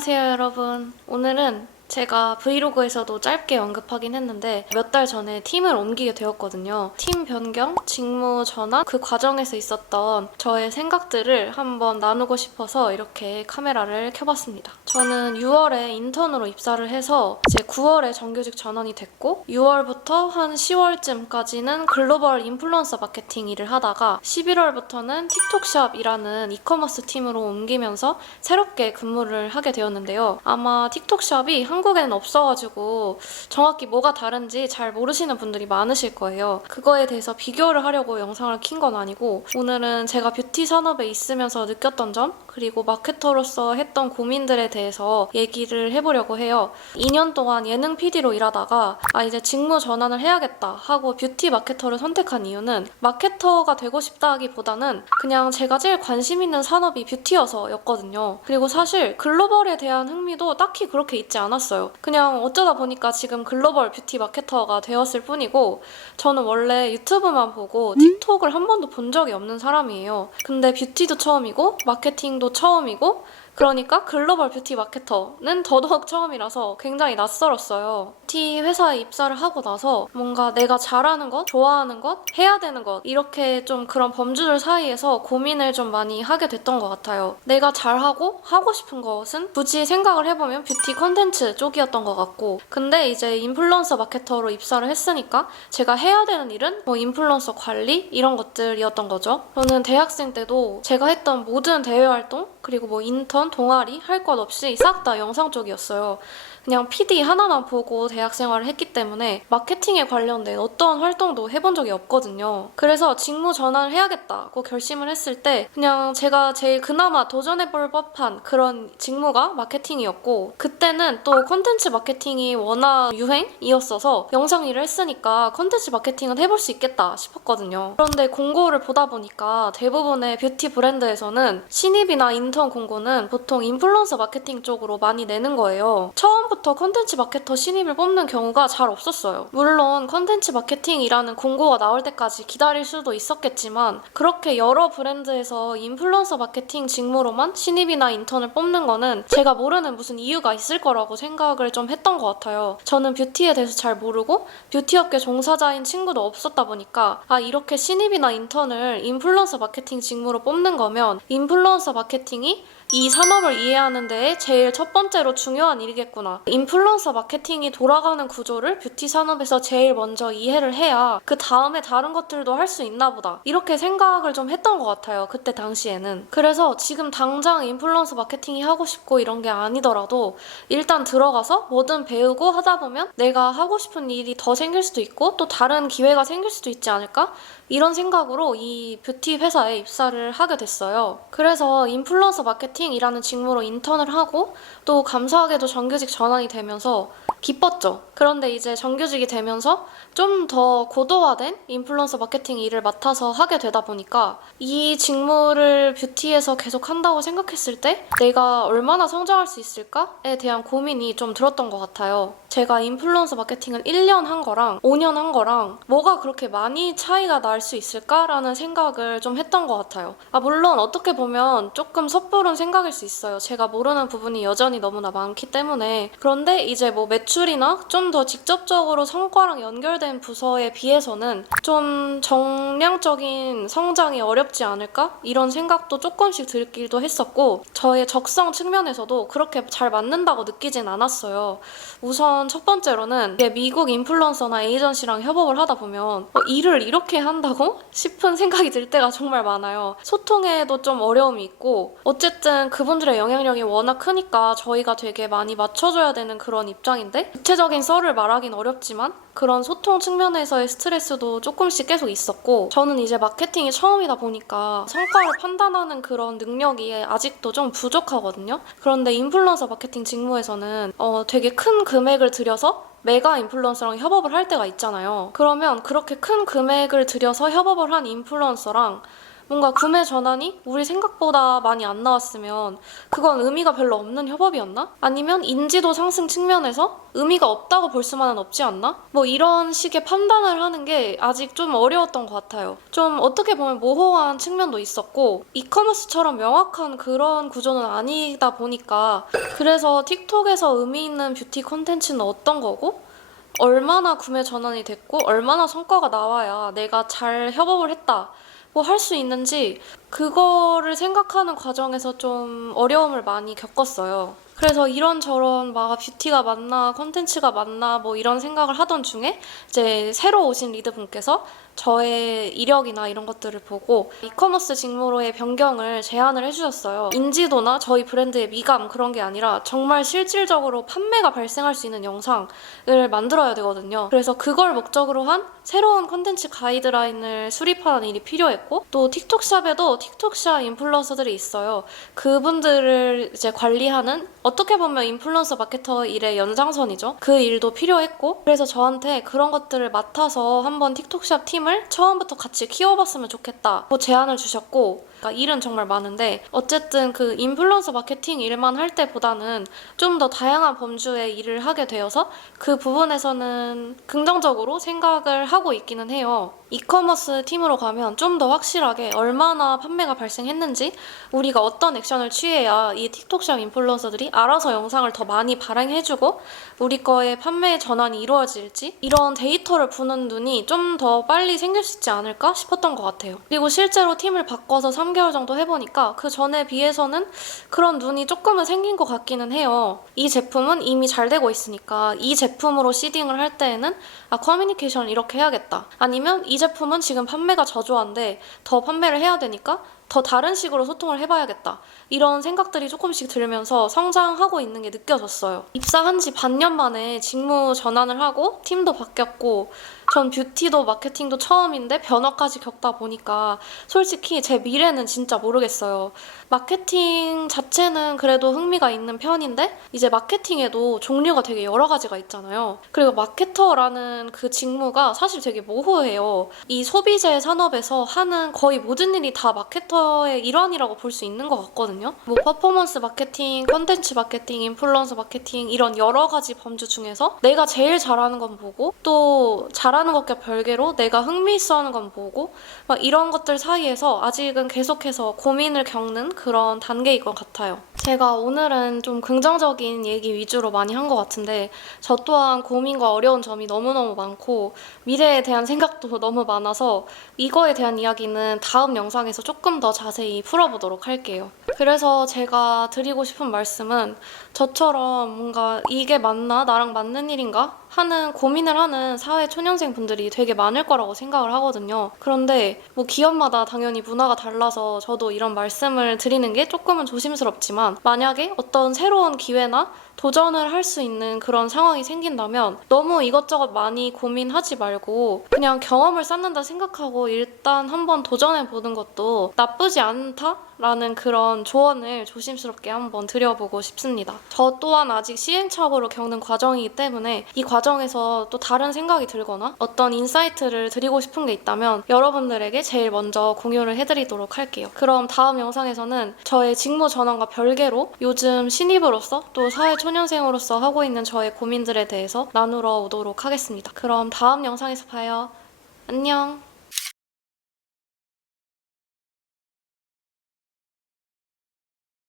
안녕하세요, 여러분. 오늘은 제가 브이로그에서도 짧게 언급하긴 했는데 몇 달 전에 팀을 옮기게 되었거든요. 팀 변경, 직무 전환, 그 과정에서 있었던 저의 생각들을 한번 나누고 싶어서 이렇게 카메라를 켜봤습니다. 저는 6월에 인턴으로 입사를 해서 이제 9월에 정규직 전환이 됐고 6월부터 한 10월쯤까지는 글로벌 인플루언서 마케팅 일을 하다가 11월부터는 틱톡샵이라는 이커머스 팀으로 옮기면서 새롭게 근무를 하게 되었는데요. 아마 틱톡샵이 한국에는 없어가지고 정확히 뭐가 다른지 잘 모르시는 분들이 많으실 거예요. 그거에 대해서 비교를 하려고 영상을 킨 건 아니고 오늘은 제가 뷰티 산업에 있으면서 느꼈던 점 그리고 마케터로서 했던 고민들에 대해서 얘기를 해보려고 해요. 2년 동안 예능 PD로 일하다가 이제 직무 전환을 해야겠다 하고 뷰티 마케터를 선택한 이유는 마케터가 되고 싶다 하기보다는 그냥 제가 제일 관심 있는 산업이 뷰티여서였거든요. 그리고 사실 글로벌에 대한 흥미도 딱히 그렇게 있지 않았어요. 그냥 어쩌다 보니까 지금 글로벌 뷰티 마케터가 되었을 뿐이고 저는 원래 유튜브만 보고 틱톡을 한 번도 본 적이 없는 사람이에요. 근데 뷰티도 처음이고 마케팅도 처음이고 그러니까 글로벌 뷰티 마케터는 더더욱 처음이라서 굉장히 낯설었어요. 뷰티 회사에 입사를 하고 나서 뭔가 내가 잘하는 것, 좋아하는 것, 해야 되는 것 이렇게 좀 그런 범주들 사이에서 고민을 좀 많이 하게 됐던 것 같아요. 내가 잘하고 하고 싶은 것은 굳이 생각을 해보면 뷰티 컨텐츠 쪽이었던 것 같고 근데 이제 인플루언서 마케터로 입사를 했으니까 제가 해야 되는 일은 뭐 인플루언서 관리 이런 것들이었던 거죠. 저는 대학생 때도 제가 했던 모든 대외 활동 그리고 뭐 인턴, 동아리 할 것 없이 싹 다 영상 쪽이었어요. 그냥 PD 하나만 보고 대학 생활을 했기 때문에 마케팅에 관련된 어떤 활동도 해본 적이 없거든요. 그래서 직무 전환을 해야겠다고 결심을 했을 때 그냥 제가 제일 그나마 도전해볼 법한 그런 직무가 마케팅이었고 그때는 또 콘텐츠 마케팅이 워낙 유행이었어서 영상 일을 했으니까 콘텐츠 마케팅은 해볼 수 있겠다 싶었거든요. 그런데 공고를 보다 보니까 대부분의 뷰티 브랜드에서는 신입이나 인턴 공고는 보통 인플루언서 마케팅 쪽으로 많이 내는 거예요. 처음부터 컨텐츠 마케터 신입을 뽑는 경우가 잘 없었어요. 물론 컨텐츠 마케팅이라는 공고가 나올 때까지 기다릴 수도 있었겠지만 그렇게 여러 브랜드에서 인플루언서 마케팅 직무로만 신입이나 인턴을 뽑는 거는 제가 모르는 무슨 이유가 있을 거라고 생각을 좀 했던 것 같아요. 저는 뷰티에 대해서 잘 모르고 뷰티업계 종사자인 친구도 없었다 보니까 이렇게 신입이나 인턴을 인플루언서 마케팅 직무로 뽑는 거면 인플루언서 마케팅이 이 산업을 이해하는 데에 제일 첫 번째로 중요한 일이겠구나. 인플루언서 마케팅이 돌아가는 구조를 뷰티 산업에서 제일 먼저 이해를 해야 그 다음에 다른 것들도 할 수 있나 보다. 이렇게 생각을 좀 했던 것 같아요. 그때 당시에는. 그래서 지금 당장 인플루언서 마케팅이 하고 싶고 이런 게 아니더라도 일단 들어가서 뭐든 배우고 하다 보면 내가 하고 싶은 일이 더 생길 수도 있고 또 다른 기회가 생길 수도 있지 않을까? 이런 생각으로 이 뷰티 회사에 입사를 하게 됐어요. 그래서 인플루언서 마케팅이라는 직무로 인턴을 하고 또 감사하게도 정규직 전환이 되면서 기뻤죠. 그런데 이제 정규직이 되면서 좀 더 고도화된 인플루언서 마케팅 일을 맡아서 하게 되다 보니까 이 직무를 뷰티에서 계속 한다고 생각했을 때 내가 얼마나 성장할 수 있을까에 대한 고민이 좀 들었던 것 같아요. 제가 인플루언서 마케팅을 1년 한 거랑 5년 한 거랑 뭐가 그렇게 많이 차이가 날 수 있을까라는 생각을 좀 했던 것 같아요. 물론 어떻게 보면 조금 섣부른 생각일 수 있어요. 제가 모르는 부분이 여전히 너무나 많기 때문에. 그런데 이제 뭐 매출이나 좀 더 직접적으로 성과랑 연결된 부서에 비해서는 좀 정량적인 성장이 어렵지 않을까? 이런 생각도 조금씩 들기도 했었고 저의 적성 측면에서도 그렇게 잘 맞는다고 느끼진 않았어요. 우선 첫 번째로는 미국 인플루언서나 에이전시랑 협업을 하다 보면 일을 이렇게 한다고? 싶은 생각이 들 때가 정말 많아요. 소통에도 좀 어려움이 있고 어쨌든 그분들의 영향력이 워낙 크니까 저희가 되게 많이 맞춰줘야 되는 그런 입장인데 구체적인 썰을 말하긴 어렵지만 그런 소통 측면에서의 스트레스도 조금씩 계속 있었고 저는 이제 마케팅이 처음이다 보니까 성과를 판단하는 그런 능력이 아직도 좀 부족하거든요. 그런데 인플루언서 마케팅 직무에서는 되게 큰 금액을 들여서 메가 인플루언서랑 협업을 할 때가 있잖아요. 그러면 그렇게 큰 금액을 들여서 협업을 한 인플루언서랑 뭔가 구매 전환이 우리 생각보다 많이 안 나왔으면 그건 의미가 별로 없는 협업이었나? 아니면 인지도 상승 측면에서 의미가 없다고 볼 수만은 없지 않나? 뭐 이런 식의 판단을 하는 게 아직 좀 어려웠던 것 같아요. 좀 어떻게 보면 모호한 측면도 있었고 이커머스처럼 명확한 그런 구조는 아니다 보니까 그래서 틱톡에서 의미 있는 뷰티 콘텐츠는 어떤 거고 얼마나 구매 전환이 됐고 얼마나 성과가 나와야 내가 잘 협업을 했다 뭐 할 수 있는지 그거를 생각하는 과정에서 좀 어려움을 많이 겪었어요. 그래서 이런저런 막 뷰티가 맞나 콘텐츠가 맞나 뭐 이런 생각을 하던 중에 이제 새로 오신 리드분께서 저의 이력이나 이런 것들을 보고 이커머스 직무로의 변경을 제안을 해주셨어요. 인지도나 저희 브랜드의 미감 그런 게 아니라 정말 실질적으로 판매가 발생할 수 있는 영상을 만들어야 되거든요. 그래서 그걸 목적으로 한 새로운 콘텐츠 가이드라인을 수립하는 일이 필요했고 또 틱톡샵에도 틱톡샵 인플루언서들이 있어요. 그분들을 이제 관리하는 어떻게 보면 인플루언서 마케터 일의 연장선이죠. 그 일도 필요했고 그래서 저한테 그런 것들을 맡아서 한번 틱톡샵 팀을 처음부터 같이 키워봤으면 좋겠다 고 제안을 주셨고 그러니까 일은 정말 많은데 어쨌든 그 인플루언서 마케팅 일만 할 때보다는 좀 더 다양한 범주의 일을 하게 되어서 그 부분에서는 긍정적으로 생각을 하고 있기는 해요. 이커머스 팀으로 가면 좀 더 확실하게 얼마나 판매가 발생했는지 우리가 어떤 액션을 취해야 이 틱톡샵 인플루언서들이 알아서 영상을 더 많이 발행해주고 우리 거의 판매 전환이 이루어질지 이런 데이터를 보는 눈이 좀 더 빨리 생길 수 있지 않을까 싶었던 것 같아요. 그리고 실제로 팀을 바꿔서 3개월 정도 해보니까 그 전에 비해서는 그런 눈이 조금은 생긴 것 같기는 해요. 이 제품은 이미 잘 되고 있으니까 이 제품으로 시딩을 할 때에는 커뮤니케이션을 이렇게 해야겠다. 아니면 이 제품은 지금 판매가 저조한데 더 판매를 해야 되니까 더 다른 식으로 소통을 해봐야겠다. 이런 생각들이 조금씩 들면서 성장하고 있는 게 느껴졌어요. 입사한 지 반년 만에 직무 전환을 하고 팀도 바뀌었고 전 뷰티도 마케팅도 처음인데 변화까지 겪다 보니까 솔직히 제 미래는 진짜 모르겠어요. 마케팅 자체는 그래도 흥미가 있는 편인데 이제 마케팅에도 종류가 되게 여러 가지가 있잖아요. 그리고 마케터라는 그 직무가 사실 되게 모호해요. 이 소비재 산업에서 하는 거의 모든 일이 다 마케터의 일환이라고 볼 수 있는 것 같거든요. 뭐 퍼포먼스 마케팅, 컨텐츠 마케팅, 인플루언서 마케팅 이런 여러 가지 범주 중에서 내가 제일 잘하는 건 뭐고 또 잘하는 것과 별개로 내가 흥미있어하는 건 뭐고 막 이런 것들 사이에서 아직은 계속해서 고민을 겪는 그런 단계인 것 같아요. 제가 오늘은 좀 긍정적인 얘기 위주로 많이 한 것 같은데 저 또한 고민과 어려운 점이 너무너무 많고 미래에 대한 생각도 너무 많아서 이거에 대한 이야기는 다음 영상에서 조금 더 자세히 풀어보도록 할게요. 그래서 제가 드리고 싶은 말씀은 저처럼 뭔가 이게 맞나? 나랑 맞는 일인가? 하는 고민을 하는 사회 초년생 분들이 되게 많을 거라고 생각을 하거든요. 그런데 뭐 기업마다 당연히 문화가 달라서 저도 이런 말씀을 드리는 게 조금은 조심스럽지만 만약에 어떤 새로운 기회나 도전을 할 수 있는 그런 상황이 생긴다면 너무 이것저것 많이 고민하지 말고 그냥 경험을 쌓는다 생각하고 일단 한번 도전해보는 것도 나쁘지 않다라는 그런 조언을 조심스럽게 한번 드려보고 싶습니다. 저 또한 아직 시행착오를 겪는 과정이기 때문에 이 과정에서 또 다른 생각이 들거나 어떤 인사이트를 드리고 싶은 게 있다면 여러분들에게 제일 먼저 공유를 해드리도록 할게요. 그럼 다음 영상에서는 저의 직무 전환과 별개로 요즘 신입으로서 또 사회 초년생으로서 하고 있는 저의 고민들에 대해서 나누러 오도록 하겠습니다. 그럼 다음 영상에서 봐요. 안녕.